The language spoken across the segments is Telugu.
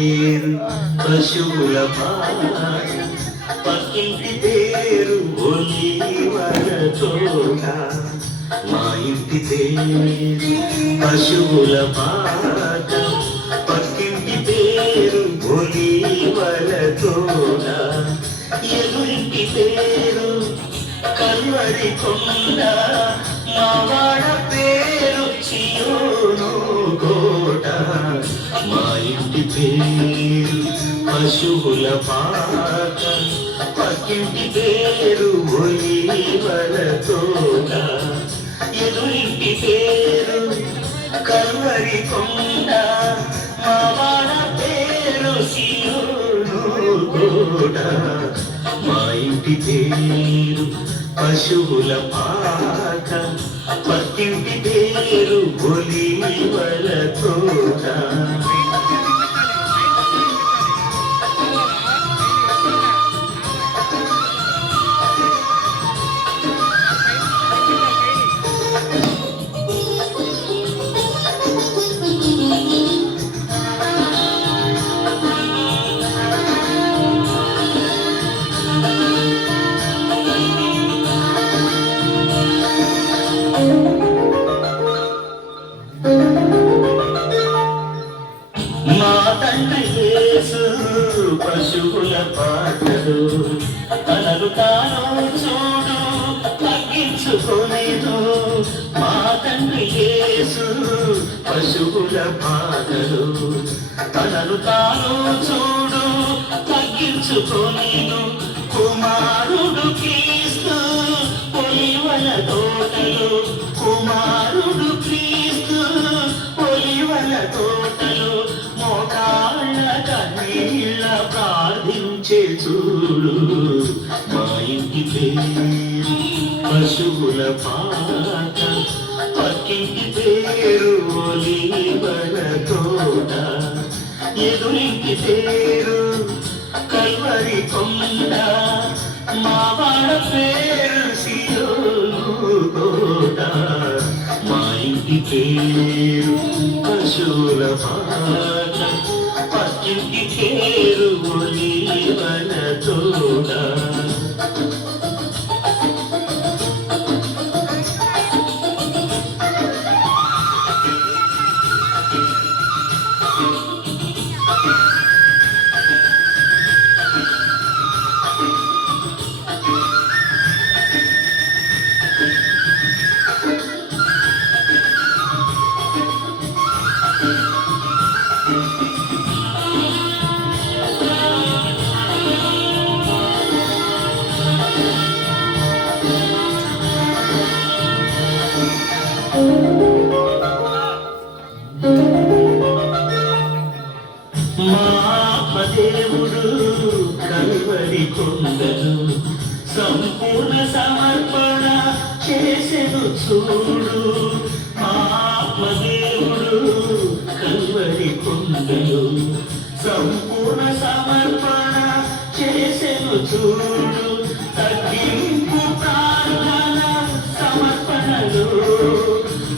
పేరు పశువుల పక్కింటి పేరు చోట మా ఇంటి పేరు పశువుల పాట పక్కింటి పేరు ఒలీవల చోట ఎదురింటి పేరు కల్వరి కొండ మావాడ పేరు చియోను కోట. పశువుల పాట పక్కింటి పేరు ఒలీవల ఎదురింటి పేరు కల్వరి కొండ మావాడ పేరు సియోను మా ఇంటి పేరు పశువుల పాట పక్కింటి పేరు బొలి తోట పాటలు తనను తాను చూడు తగ్గించుకొనేదు మా తండ్రి యేసు పశువుల బాధలు తనను తాను చూడు తగ్గించుకోలేదు. కుమారుడు క్రీస్తు పొలివల తోటలు. కుమారుడు క్రీస్తు పొలివల తోటలు. వచ్చే చూడు మా ఇంటి పేరు. పశువుల పాట. పక్కింటి పేరు ఒలీవల తోట. ఎదురింటి పేరు కల్వరి కొండ. మా వాడ పేరు సియోను మా ఇంటి పేరు పశువుల పాట. పక్కింటి పేరు ఒలీవల తోట మా దేవుడు కల్వరి కొండలు సంపూర్ణ సమర్పణ చేసెను చూడు. ఆత్మదేవుడు కలువరి కల్వరి సంపూర్ణ సమర్పణ చేసెను చూడు. తగ్గింపు ప్రార్థన సమర్పణలు.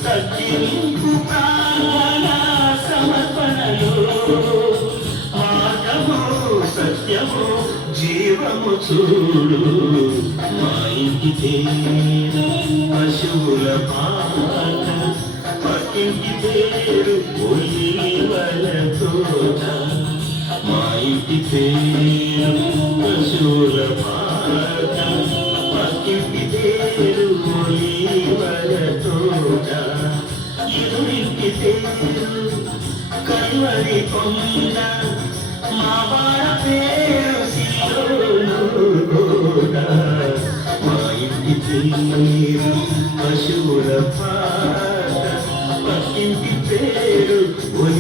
తగ్గింపు ప్రార్థన సమర్పణలు. సత్యము జీవము చూడు. మా ఇంటి పేరు పశువుల పాట పక్కింటి పేరు తోట. మా ఇంటి పేరు పశువుల పాట పక్కింటి పేరు ఒలీవల తోట. ఎదురింటి పేరు కల్వరి కొండ. పశువుల పాట పక్కింటి పేరు ఒలి